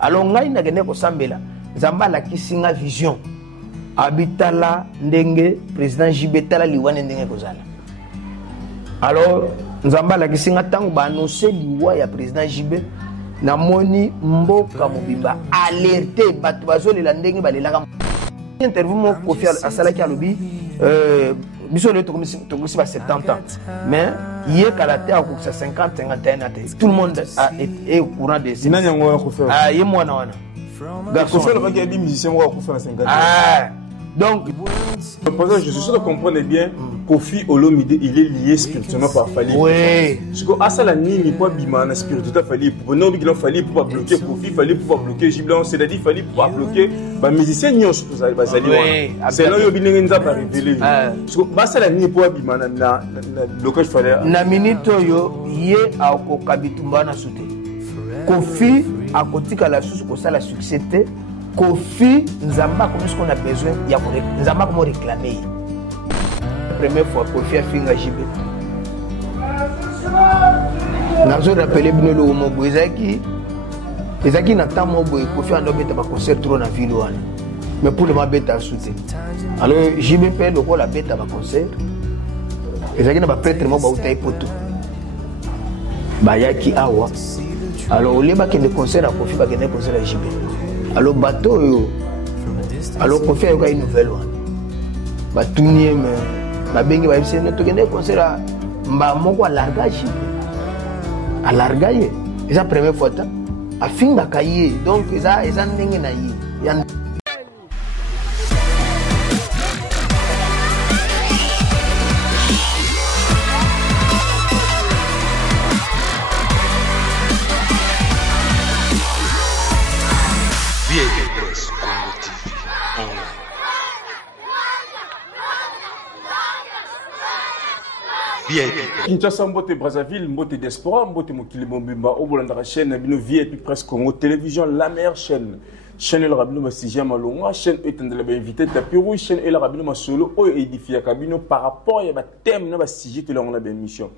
alors ngai na kende ko sambela nzamba la kisinga vision abitala ndenge président JB tala liwane ndenge kozala alors nzamba la kisinga tango ba annoncer liwa ya président JB na moni mboka mobimba alerté bato bazolela ndenge balelaka interview mo Kofi asalaki alobi biso le tokomisi ba 70 ans mais hier kalaté a kokisa 50 51 ans tout le monde est au courant de ça nani ngo Kofi ye mwana wana garçon Kofi le baki a dit musicien ngo Kofi na 50 donc je suis sûr que comprendre bien Kofi Olomide il est lié spirituellement par Fally. Oui. Parce que asala nini pour bimana spirituellement Fally pour non il fallait pour bloquer Kofi fallait pour bloquer Giblon c'est-à-dire fallait pour bloquer ba musicien nyos pour ça bazali wana. C'est là yo binenge nza pas révéler. Parce que basala nini pour bimana na blocage fallait. Na minute yo ye a ko kabitumba na soute. Kofi a kotika la source ko ça la succès Kofi nzamba comme ce qu'on a besoin ya nzamba comme réclamer. Première fois Kofi a finga JB. Nazo rappeler bino le mobo ezaki na tamo boy Kofi ando beta ba concert trop na ville wana. Mais pour le moment beta soutien. Alors JB pe le la beta ba concert. Ezaki na ba prêtre mo ba utai poto. Ba yaki awa. Alors au lieu ba kende concert à Kofi ba kende concert à JB. Alors bateau yo alors Kofi a une nouvelle one batunier mais ba bengi ba ibse ne to kende concert mba moko à largage et ça première fois ta a finga kaye donc ça ndenge na yi ya Kinshasa mbote Brazzaville, mbote diaspora, mbote mokili bombimba, obolanda la chaîne bino VIP Presse Congo Télévision, la meilleure chaîne. Chaîne el rabino ma sixième malonga, chaîne etendela ba invité tapirou, chaîne el rabino ma solo o édifier kabino par rapport ya ba thème na ba sujet te longa na ba émission.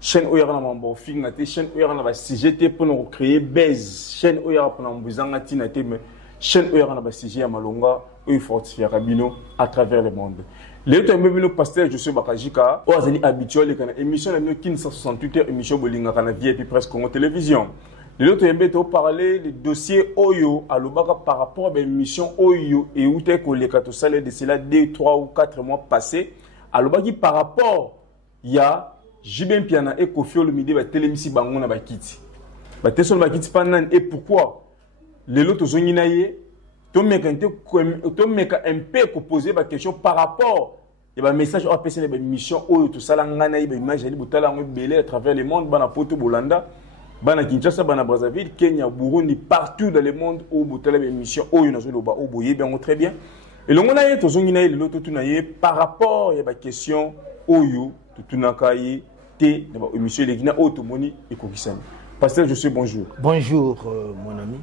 Chaîne o yara na mambo finga te, chaîne o yara na ba sujet te pour nous créer buzz, chaîne o yara pour na mbuzanga tina te mais chaîne o yara na ba sujet ya malonga o fortifier kabino à travers le monde. Les autres membres pasteur Joseph Bakajika, aux amis habituels, les émissions de 168 émissions Bolinga kana VIP Presse Congo Télévision. Les autres membres ont parlé des dossiers Oyo à l'Obaka par rapport à l'émission Oyo et où t'es collé quand tu salais de cela 2, 3 ou 4 mois passés. À l'Obaki par rapport, il y a Jibem Piana et Kofi Olomide va télémissi bango na bakiti. Ba teson bakiti panan et pourquoi les autres zoninaye tu meka un peu poser la question par rapport et message à passer les missions où tout ça l'angana image ali butala belé à travers le monde bana poto bolanda bana Kinshasa bana Brazzaville Kenya Burundi partout dans le monde où butala les missions où nous zo ba oboye bien très bien et le mona yeto zongina le loto tunaye par rapport ya ba question oyo tutunakaye te na ba émission les gina automoni et kokisani pasteur je suis bonjour mon ami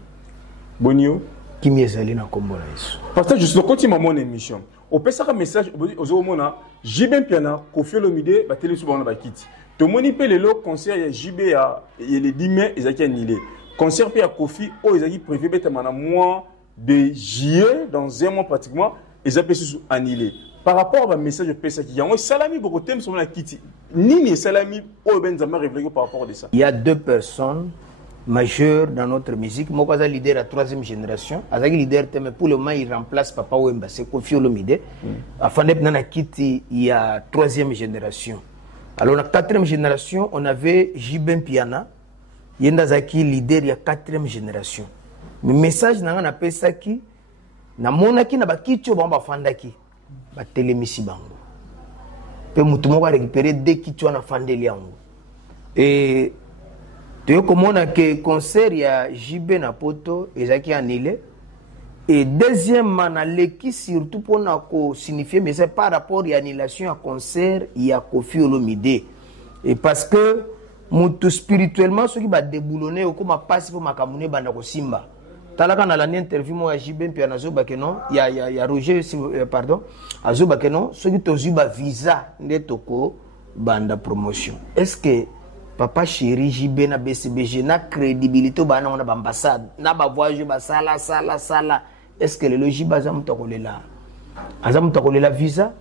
bonio Kimi ezali na kombo na Yesu. Parce que je suis continue mon émission. Au pesa message aux homona Jibem Piana Kofi Olomide ba télé souvent na ba kiti. To moni pe le lo concert ya JB ya le 10 mai ezaki annulé. Concert pe ya Kofi o ezaki prévu beta na mois de juillet dans un mois pratiquement ezaki sous annulé. Par rapport au message de pesa qui yango salami beaucoup thème sur na kiti. Nini salami o benzama révélé par rapport à ça. Il y a deux personnes majeur dans notre musique. Moi, je suis leader à la troisième génération. Avec leader, mais pour le moment, il remplace Papa Wemba, c'est Kofi Olomide. Afin d'être dans la kiti, il y a troisième génération. Alors, la quatrième génération, on avait Jibem Piana. Il y a leader, il y a quatrième génération. Le message, on a appelé ça qui, na monaki na bakiti on va fandaki, ba télémisi bango. Pe mutumo va récupérer dès kiti on a fandeli yango. Et tu vois comment on a que concert il y a JB na poto ezaki annulé et deuxièmement na leki surtout pour na ko signifier mais c'est par rapport à l'annulation à concert il y a Kofi Olomide et parce que mutu spirituellement ceux qui va déboulonner comme passe pour makamune banda ko simba talaka na la interview moi JB puis na zo bakeno il y a Roger pardon azo bakeno ceux qui tozu ba visa ndetoko banda promotion est-ce que papa chéri JB na BCBG na crédibilité bana on a ambassade na ba voyage ba sala est-ce que le logis baza mutakolela aza mutakolela visa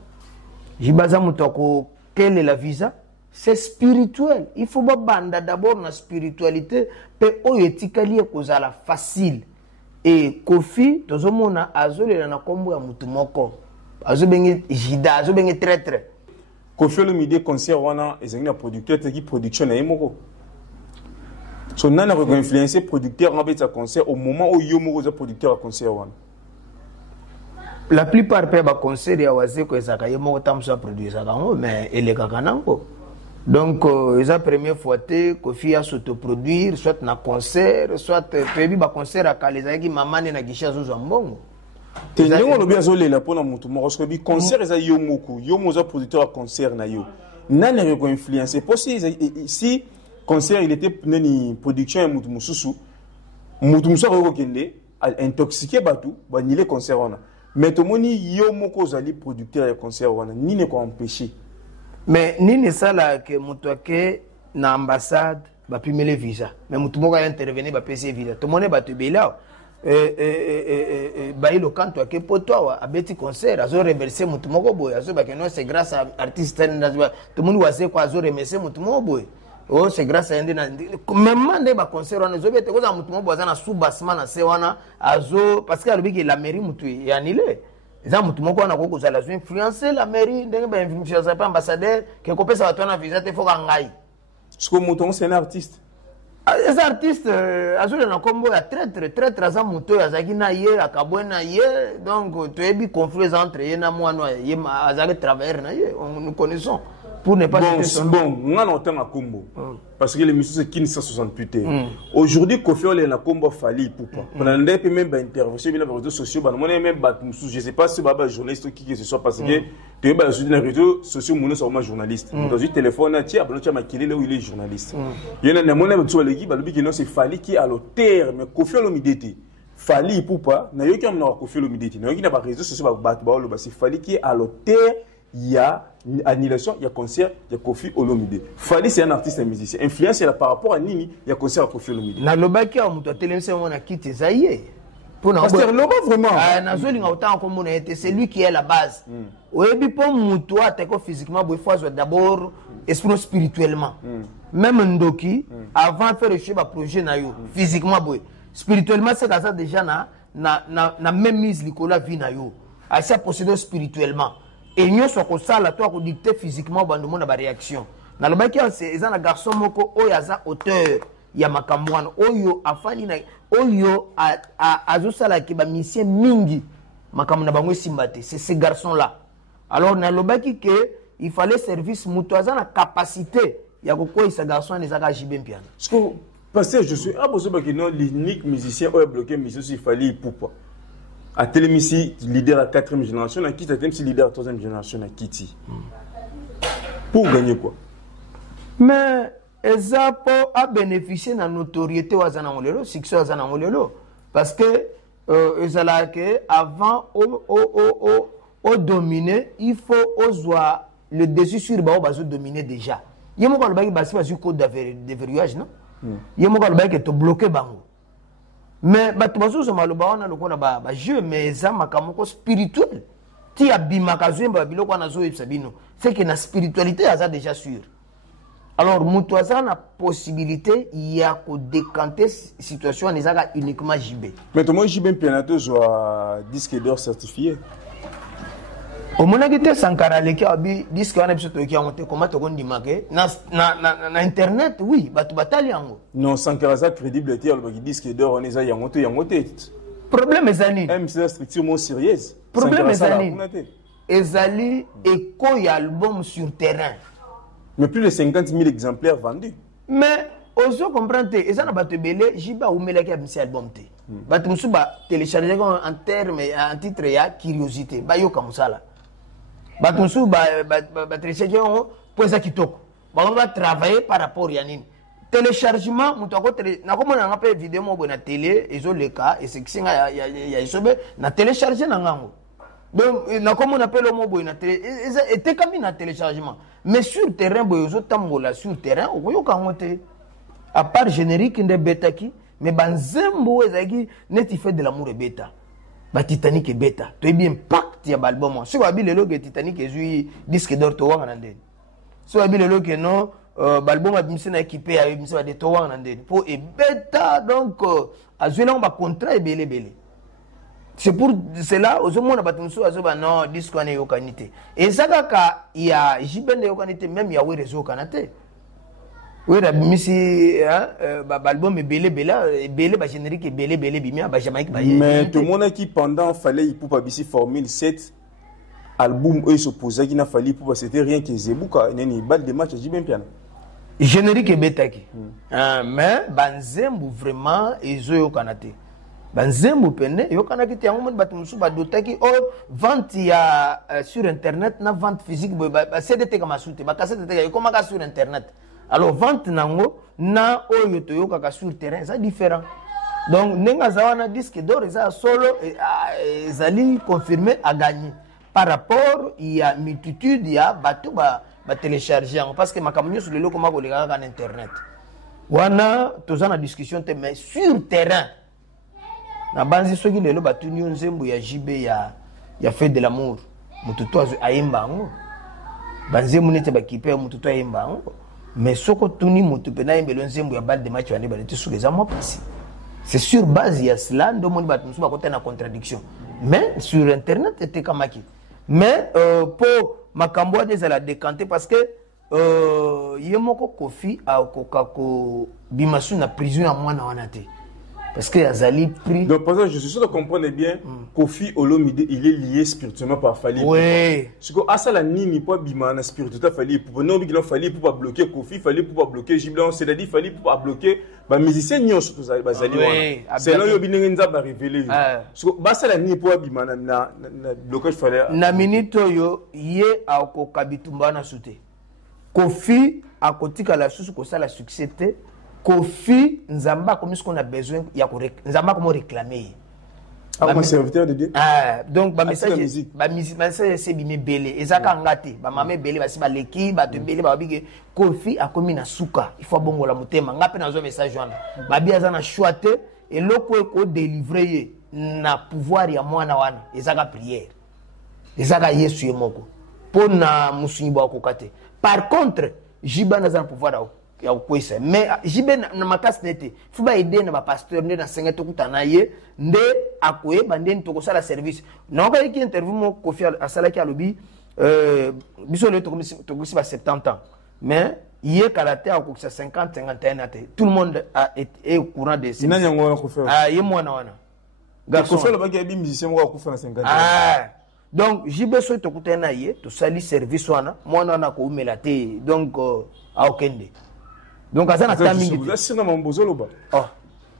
jibaza mutako quelle est la visa c'est spirituel il faut ba banda d'abord na spiritualité pe oyetikali ekozala facile et Kofi tozomona azolela na kombo ya mutu moko azobenge jida azobenge traître Kofi Olomide concert wana ezangi na producteur qui production na yemoko. So nana ko influencer producteur en fait sa concert au moment où yo moko za producteur à concert wana. La plupart pe ba concert ya wazeko ezaka yemoko tamso produire ça mais ele kakanango. Donc eza première fois te Kofi a s'autoproduire soit na concert soit pebi ba concert akaleza ki mamane na gisha zo mbongo. Te nyo lo biazo lela pona mutu mo parce que concert eza yo moko yo moza producteur à concert na yo nana ko influencer possible si concert il était nani production ya mutu mususu ko kende intoxiqué batu ba nile concert wana mais to moni yo moko zali producteur ya concert wana ni ne ko empêcher mais ni ne sala que mutu ake na ambassade ba pimele visa mais mutu moko ya intervenir ba PC visa to moni ba to belao bailo kanto ake potwa abeti concert azo remercier mutu moko boy azo ba que non c'est grâce à artiste tout le monde wase kwa azo remercier mutu moko boy oh c'est grâce à ende na même mande ba concert wana zo bete ko za mutu moko boza na sous-bassement na se wana azo parce que alobi que la mairie mutu ya nile eza mutu moko wana ko kozala zo influencer la mairie ndenge ba influencer pas ambassadeur que ko pesa watu na visa te foka ngai parce que mutu c'est un artiste. Les artistes, azule na kombo ya traître aza muto azaki na ye akabwe na ye donc tu es bi conflit entre ye na mwana ye azaki travailler na ye nous connaissons pour ne pas citer son bon nga na otanga kombo parce que l'émission c'est Kin 168 aujourd'hui Kofi Olomide na kombo Fally Ipupa pendant ndep même ba intervention bien les réseaux sociaux ba mona même ba je sais pas si ba journaliste qui que ce soit parce que tu es ba sur les réseaux sociaux mona sont journaliste dans un téléphone ti ablo ti makili là où il est journaliste yena na mona ba tsoleki ba lobi que non c'est Fally qui à l'auteur mais Kofi Olomide te Fally Ipupa na yoki amna Kofi Olomide te na yoki na ba réseaux sociaux ba lo c'est Fally qui à l'auteur il y a annulation, il y a concert, il y a Kofi Olomide. Fally c'est un artiste et musicien. Influence là par rapport à Nini, il y a concert à Kofi Olomide. Na lobaki a muto télévisé on a quitté Zaïe. Parce que loba vraiment. Ah na zoli nga autant comme on a été c'est lui qui est la base. Oyebi po muto ateko physiquement il faut d'abord esprit spirituellement. Même Ndoki avant de faire le chef projet na yo physiquement boy. Spirituellement c'est ça déjà na même mise likola vie na yo. À ça posséder spirituellement. Et nous sommes ça là toi qu'on dicter physiquement bande monde ba réaction na le baki c'est un garçon moko oyo aza auteur ya makamwana oyo afani na oyo azo sala ki ba mission mingi makamuna bango simbate c'est ce garçon là alors na le baki que il fallait service muto aza na capacité ya kokoi ce garçon les aka jibe piano parce que parce que je suis abozo baki non l'unique musicien oyo bloqué mission si Fally Ipupa à Télémissi, leader à 4e génération, à Kiti, à Télémissi, leader à 3e génération, à Kiti. Pour gagner quoi? Mais, Ezapo a bénéficié de la notoriété à Zanangolelo, succès à Zanangolelo. Parce que, avant, au dominer, il faut oser le dessus sur le bas, dominer déjà. Il y a un peu de code de verrouillage, non? Il y a un peu de bloqué bango. Mais batubazo so maloba wana lokona ba jeu mais za makamoko spirituel ti abimaka zemba biloko na zo ebisabino c'est que na spiritualité aza déjà sûr alors mutu aza na possibilité ya ko décanter situation nezaka uniquement JB mais toi moi JB pianato zo disque d'or certifié au monaki te Sankara leki abi disque wana biso to ki amonte comment to kondimake na internet oui batu batali yango non Sankara za crédible te alobaki disque d'or on eza yango te problème ezali même c'est la structure moins sérieuse problème ezali écho ya album sur terrain mais plus de 50 000 exemplaires vendus mais ozo comprendre te eza na bato belé jiba umelaki ya misi album te bato musu ba télécharger en terme en titre ya curiosité ba yoka musala bato musu ba télécharger pour ça kitoko ba travailler par rapport ya nini téléchargement mutu ako na komona nga pe vidéo mo na télé ezo leka et c'est kinga ya isobe na télécharger na ngango Donc, comme on appelle le mot, c'était comme un téléchargement. Mais sur le terrain, sur le terrain, à part générique de bêta qui, mais banzembo net fait de l'amour et bêta. Titanic et bêta. Tu es bien impact ya album. Si vous avez le logo Titanic et joué disque d'or to wanga ndeni. Si vous avez le logo non album a bimsena équipé avec bimsena de to wanga ndeni. Pour et bêta donc a joué là on va contrat et belé. C'est pour cela aux hommes on a battu non disque on est yokanité. Et ça ka il y a jiben de yokanité même il y a oui réseau kanate. Oui, la misi album est belé générique est belé bimia ba Jamaïque ba. Mais tout le monde qui pendant fallait pour pas bisi formule 7 album eux s'opposaient qui n'a fallu pour c'était rien que Zebuka neni balle de match j'ai bien piano. Générique est betaki. Mais banzembu vraiment ezo kanate. Banzembu pene yo kanaki ti yango batu musu ba dotaki or vente ya sur internet na vente physique ba CDT comme soute ba cassette te comme ka sur internet. Alors vente nango na oyo toyoka sur terrain c'est différent. Donc nenga zawana disque d'or ça solo ezali confirmé à gagner par rapport il y a multitude il y a bateau ba télécharger parce que makamyo sur le loko mako le en internet. Wana tozana discussion te mais sur terrain na banzi soki lelo batuni nzembo ya JB ya fait de l'amour mututo ayemba ngo banzi munete bakipe mututo ayemba ngo mais soko tuni mutu pena yembelo nzembo ya balle de match wane balete sous les amours passés. C'est sur base ya cela ndo moni batu musu bakota na contradiction. Mais sur internet était kamaki. Mais pour makambo des la décanter parce que yemoko Kofi a kokako bimasu na prison ya mwana wana te. Parce que Azali pris. Donc, par exemple, je suis sûr que vous comprenez bien, Kofi Olomide, il est lié spirituellement par Fali. Oui. Parce que Asala Nimi, pas Bimana spirituellement, Fali. Pour non, il fallait pour pas bloquer Kofi, fallait pour pas bloquer Giblon, c'est-à-dire fallait pour pas bloquer les musiciens, ils sont tous Azali. C'est là où il y a révélé. Parce que Asala Nimi, pas Bimana, na blocage fallait. Na minute yo, yé a okabitumba na soute. Kofi a kotika la sous ko ça la succès. Kofi Nzamba comme ce qu'on a besoin il y a Nzamba comme réclamer comme serviteur de Dieu donc ba message c'est bimé belé ezaka ngate ba mamé belé ba si ba leki ba te belé ba bige Kofi a commis na suka il faut bongola mutema ngape na zo message wana ba bia za na choite et loko ko délivrer na pouvoir ya mwana wana ezaka prière ezaka Yesu yemoko pona musunyi ba ko kate par contre jiba na za pouvoir mais jibe na makasi nete fuba aider na ba pasteur nde na senga to kutana ye nde akoye bande to ko sala service na ko ki interview mo Kofi asala ki alobi biso le to ko si ba 70 ans mais yé karaté a ko 50 51 ate tout le monde est au courant de ça nanya ngona ko faire yé mwana wana garçon ko ba ke bi musicien mo ko faire 50 donc jibe so to kutana ye to sali service wana mwana na ko umela te donc a okende. Donc, à ça, on a mis.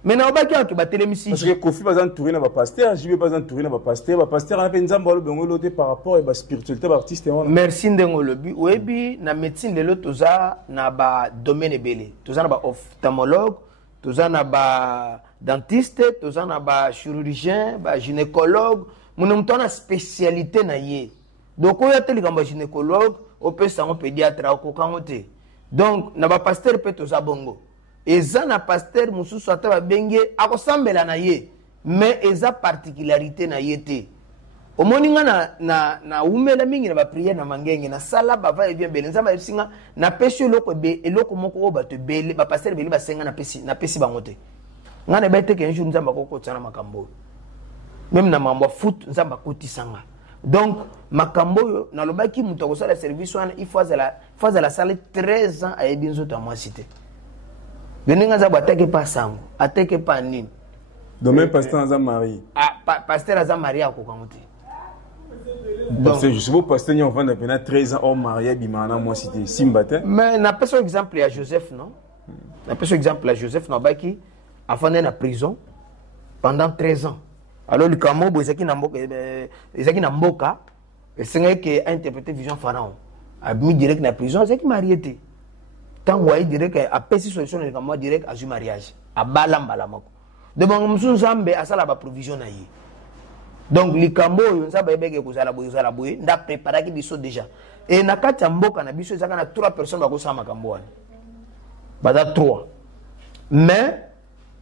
Mais on va dire que télémission. Parce que Kofi pas entouré na pasteur, JB pas entouré na pasteur a fait nzamba lo par rapport à la spiritualité artiste. Merci ndengolobi. Webi na médecine de l'autre toza na ba domaine belé. Toza na ba ophtalmologue, toza na ba dentiste, toza na ba chirurgien, ba gynécologue. Mon na spécialité na yé. Donc on y a tel comme gynécologue, on peut s'en pédiatre au kangote. Donc, na ba pasteur peut to zabongo. Eza na pasteur mususu ata ba benge akosambela na ye, mais eza particularité na yete. Omoninga na umela mingi na ba prière na mangenge na sala ba va et vient belenza ba singa na pesi loko be eloko moko ba to bele ba pasteur bele ba senga na pesi bangote. Ngana ba te ke njour nzamba koko tsana makambo. Même na mambo foot nzamba koti sanga. Donc, makambo na lobaki muto ko sala service wana il faut la salle 13 ans à ebinzo ta moi cité. Beninga za batake pas sango, atake pas nini. Demain pasteur aza marié. Pasteur aza marié ko kamote. Donc je sais pas pasteur on va na 13 ans hors marié bimana moi cité Simbate. Mais na personne exemple à Joseph non? Na personne exemple à Joseph no baki afane na prison pendant 13 ans. Alors le Kamobo ezaki na mboka c'est que a interprété vision pharaon a mis direct na prison ezaki marié té tant ouais direct a pesi solution le Kamobo direct à du mariage a balamba la moko de bon musu nzambe asala ba provision na yi Donc likambo oyo nzaba yebeke kozala boye nda préparaki biso déjà et na kati ya mboka na biso ezaka na 3 personnes bakosala makambo wana baza 3 mais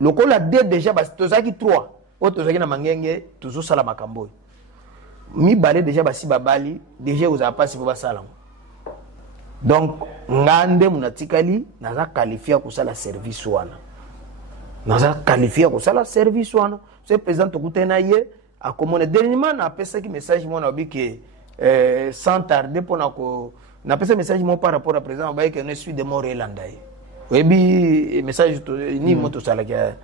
lokola de déjà tozalaki 3 oyo tozalaki na mangenge tozosala makambo oyo mibale déjà basi babali déjà ozala mpasi mpo basala donc nga nde munatikali naza qualifié kosala service wana naza qualifié kosala service wana ce président tokutani na ye akomona dernièrement na apesaki message mona obi ke sans tarder pona ko na pesa message mo par rapport à président obi ke ne suis de mort elanda ye oyebi message to ni moto sala ke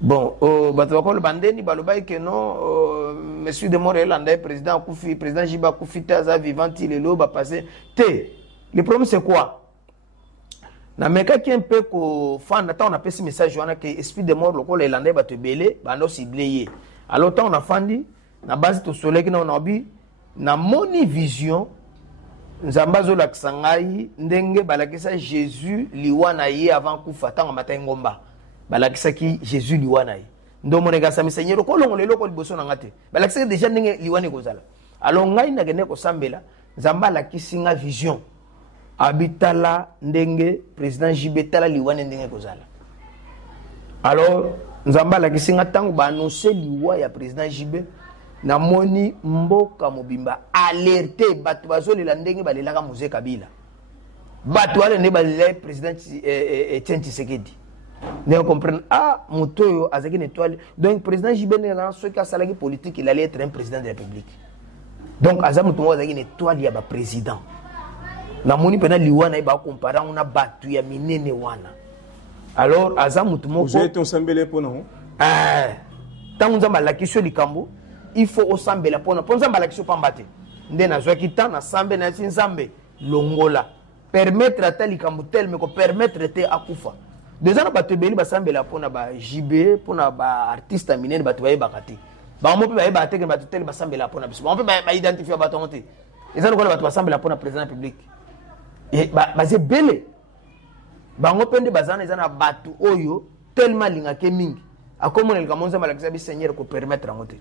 bon bato bakolo bandeni balobai ke non monsieur de mort elanda ye président akufi président Jiba akufi taza vivant il lo ba passer te le problème c'est quoi na meka ki un peu ko fan ata on a pesi message wana ke esprit de mort lokolo elanda ba te belé bando ciblé. Alors tant on a fandi na base to soleil qui na obi na moni vision nzambazo la kisangai ndenge balakisa Jésus liwana ye avant kufa tanga matengomba balakisa ki Jésus liwana ye ndo moneka sa misenyero ko longo lelo ko liboso na ngate balakisa déjà ndenge liwana kozala alors ngai na gene ko sambela nzamba la kisinga vision abitala ndenge président Jibetala liwana ndenge kozala alors nzamba la kisinga tango ba annoncer liwa ya président Jibe na moni mboka mobimba alerté batu bazolela ndenge balelaka Moïse Kabila batu wale ne balele président Etienne Tshisekedi ne comprendre motoyo azaki une étoile donc président Jibe ne na soki asalaki politique il allait être un président de la République donc azamu tomo azaki une étoile ya ba président na moni pena liwa na ba comparer on a batu ya minene wana. Alors, Azamutu moko. Vous êtes ensemble pour nous. Tant que nzamba lakisho likambo, il faut osambela pona. Pon nzamba lakisho pambate. Nde na zwa kita na sambe na nzambe longola. Permettre ata likambo tel mais ko permettre te akufa. Déjà na batebeli basambela pona ba JB pona ba artiste minene batu baye bakati. Ba mo pe baye ba teke batu tel basambela pona biso. Ba mo pe ba identifier batu monte. Ezana ko batu basambela pona président public. Et ba ze belé. Bango pende bazana ezana batu oyo tellement lingake mingi akomona likamonza malakisa bi seigneur ko permettre ngote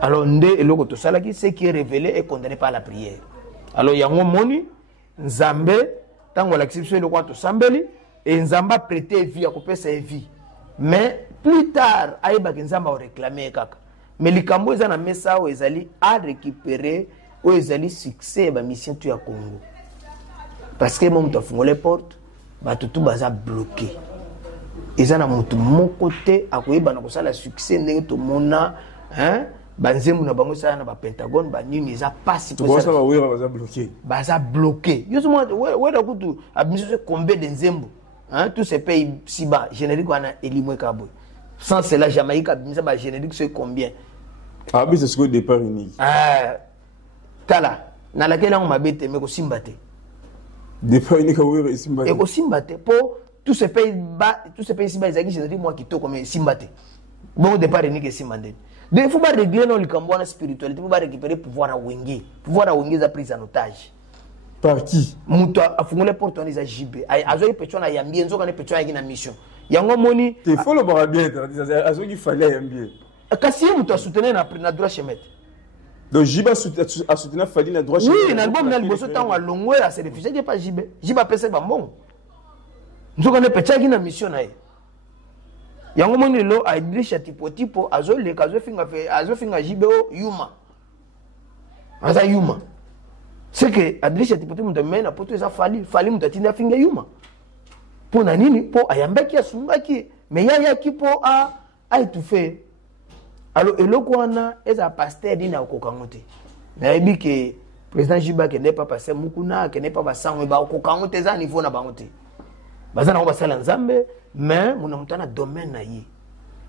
alors nde eloko to salaki ce qui est révélé est condamné par la prière alors yango moni nzambe tango lakisipso eloko to sambeli et nzamba prêter vie akopesa vie mais plus tard aiba ke nzamba o réclamer kaka mais likambo ezana mesa o ezali a récupérer o ezali succès ba mission tu ya Congo parce que mon to fungole porte batutu baza bloqué ezana mutu moko te akoyeba na kosala succès ndenge to mona banzemu na bango sana ba Pentagone ba nini eza pasi ko ça ba wera baza bloqué yo somo wera kutu administration combien de nzembo tous ces pays si bas générique wana elimwe kabo sans cela Jamaïque administration ba générique c'est combien abi c'est ce que départ unique tala na laquelle on mabete mais ko simbate départ unique wera simbate et ko simbate po tous ces pays si bas ils générique moi qui to comme simbate bon départ unique simbate. Il faut pas régler non la spiritualité, il faut pas récupérer pouvoir à Wenge. Pouvoir à Wenge est pris en otage. Par qui? Mouta a fumé les portes on les a jibé. Azoy personne a yambi, enzo kane personne a une mission. Yango moni. Il faut le voir bien. Azoy il fallait yambi. Kasi mouta soutenir na droit chemin. Donc Jiba a soutenu Fali na droit chemin. Oui, na album na liboso tango longwe a se réfugié de pas Jibé. Jiba pese ba bon. Enzo kane personne a une mission na ye. Yango moni lo a Idrisha tipo azo le kazo finga jibe yuma aza yuma c'est que Idrisha tipo muta mena poto eza fali muta finga yuma po na nini po ayambaki asungaki me ya ki po a étouffé alors eloko wana eza pasteur dina okokangote na yebi ke président Jiba ke n'est pas passé mukuna ke n'est pas basangwe ba okokangote za niveau na bangote bazana ko basala nzambe mais mon amutana domaine na yi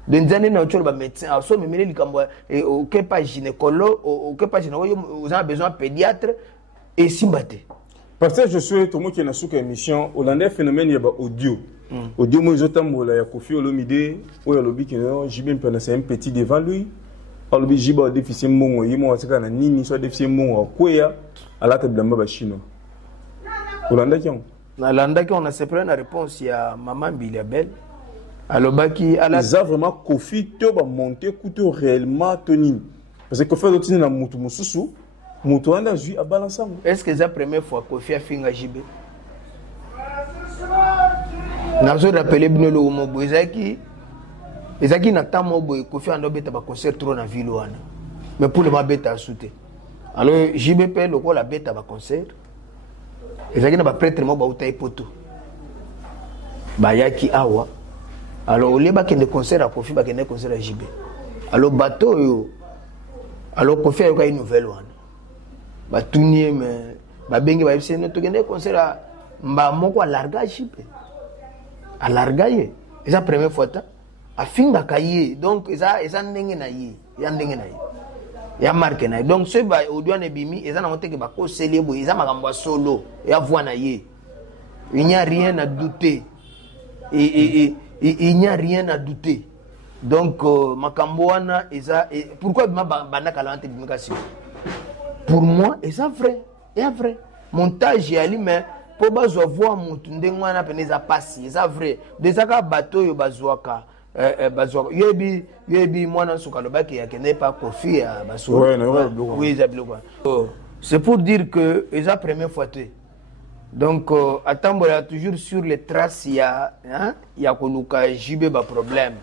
de nzane na otolo ba médecin aso memele likambo au que pas gynécologue au que pas gynécologue vous avez besoin pédiatre et simbate parce que je suis tout monde qui na souka émission hollandais phénomène ya ba audio audio mo zotambola ya Koffi Olomide o ya lobi que Jibin pena c'est un petit devant lui alobi Jiba déficient mongo yimo asaka na nini so déficient mongo kwea ala tablamba ba chino hollandais qui on a séparé la réponse à maman Biliabel. Alors baki ils ont vraiment Koffi to ba monter couteau réellement Tony. parce que Kofi Adotine na mutu mususu mutu anda jui a balancer. Est-ce que c'est la première fois Kofi a finga JB? Nazo rappelé bino le mobo ezaki na tamo boy Kofi ando beta ba concert trop na ville wana. Mais pour le ma beta souté. Alors JB pe loko la beta ba concert. Ezaki na ba prêtre mo ba utai poto. Ba yaki awa. Alors ole ba kende concert a Kofi ba kende concert a JB. Alors bateau yo. Alors Kofi a une nouvelle one. Ba tunie mais ba bengi ba bise no to kende concert a mba moko a larga JB. A larga ye. C'est la première fois ta. A finga kaye. Donc eza ndenge na ye. Ya ndenge na ye. Ya marque na ye. Donc ce ba odouane bimi eza na monte ke ba ko selebo eza makambo solo. Ya voix na ye. Il n'y a rien à douter. Et il n'y a rien à douter. Donc makambo wana eza pourquoi bima banda kalante bimikasi. Pour moi eza vrai. Et vrai. Montage yali mais pour bazwa voir mutu ndenge wana peneza pasi eza vrai. Déjà ka bateau yo bazwaka yebi mwana nsuka lobaki ya kende pas Kofi ya baso. Oui, c'est pour dire que eza première fois te. Donc atambola toujours sur les traces il y a koluka JB ba problème.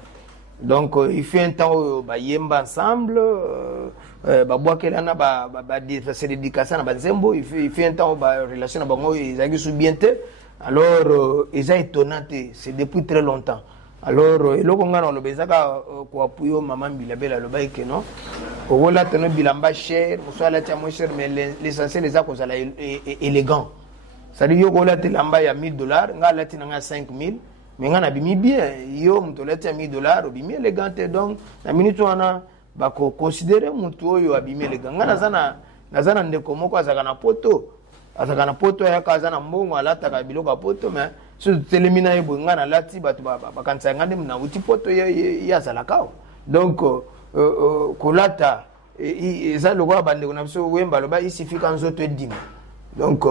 Donc il fait un temps ba yemba ensemble ba boakelana ba se dédicacer na banzembo il fait un temps ba relation na bango ezaki sous bien te. Alors eza étonnant c'est depuis très longtemps. Alors eloko ngana lo bezaka ko apuyo maman bilabela lo baike non ko la teno bilamba cher musala tia moins cher mais l'essentiel lesako sala élégant. Ça dit yo ko la telamba ya $1000 ngala tina nga 5000 mais ngana bimi bien yo mutoleta $1000 obimi élégant donc na minute wana ba ko considérer mutu oyo abimi élégant ngana nazana ndeko moko azaka na poto ya kaza na mbongo alata ka biloko poto mais so telemina yebo ngana lati batu bakanisa ngande na uti poto ya salakao donc kolata eza lokwa bandeko na biso wemba loba isifika nzoto edima donc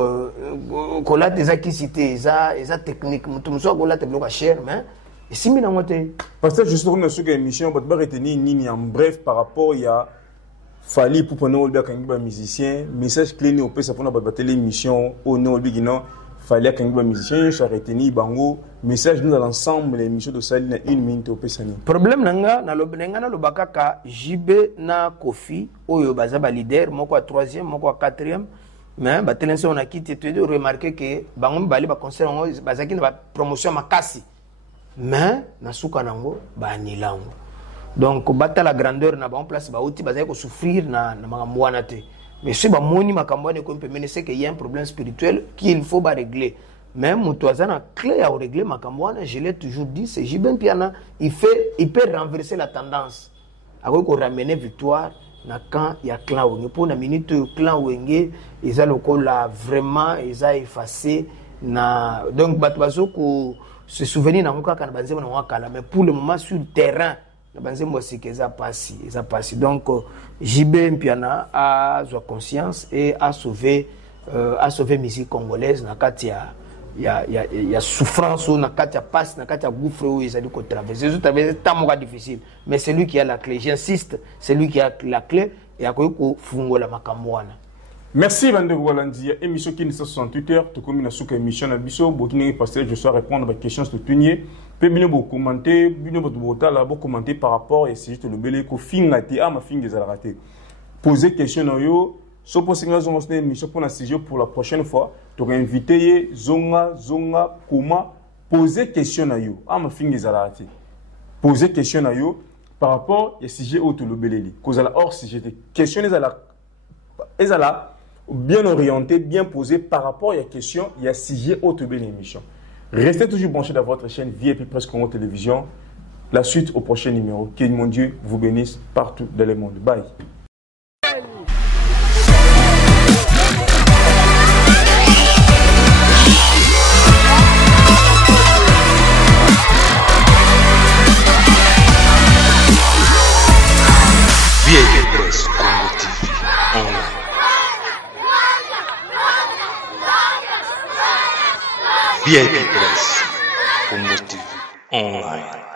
kolata eza kisite eza technique mutu muso kolata biloko cher mais isimbi na ngote parce que juste comme sur émission batu ba retenir nini en bref par rapport ya Fali pour prendre le kangiba musicien message clé ne peut ça pour na télé émission au nom du non fallait kangiba musicien je retenir bango message nous à l'ensemble l'émission de Sali na 1 minute au pesani problème nanga na lobenga na lobakaka JB na Kofi oyo baza ba leader moko a 3e moko a 4e mais ba telenso on a quitté tu de remarquer que bango bali ba concert ngo bazaki na promotion makasi mais na suka nango ba nilango. Donc bata la grandeur na ba en place ba outi bazay ko souffrir na makambo wana te mais si ba moni makambo ne ko peut c'est qu'il y a un problème spirituel qu'il faut ba régler même mutoazana clé à régler makambo wana je l'ai toujours dit c'est Jibin Piana il peut renverser la tendance a ko ramener victoire na quand il y a clan wenge pour na minute clan wenge ils a lokola vraiment ils a effacé na donc batu bazoko se souvenir na muka kana banzemo na wakala mais pour le moment sur le terrain donc JB Mpiana a conscience et a sauvé musique congolaise na kati ya souffrance na kati ya passe na kati ya gouffre où ils allaient traverser tant difficile mais c'est lui qui a la clé j'insiste c'est lui qui a la clé et a ko fungola makambo wana. Merci Vande Walandi émission qui est 68 heures to comme na suka émission na biso bokini passer je sois répondre à des questions de tunier pe bino bo commenter bino bo bota là bo commenter par rapport et c'est juste le belé ko finga ti ama finga za raté poser question na yo so posinga zonga cette émission pour na sujet pour la prochaine fois to inviter zonga comment poser question na yo ama finga za raté poser question na yo par rapport et sujet au to le belé cause la hors sujet question les ala bien orienté, bien posé par rapport à la question, il y a sujet autre belle émission. Restez toujours branchés dans votre chaîne VIP Presse Congo Télévision. La suite au prochain numéro. Que mon Dieu vous bénisse partout dans le monde. Bye. VIP Presse Congo TV online. VIP Presse Congo TV online.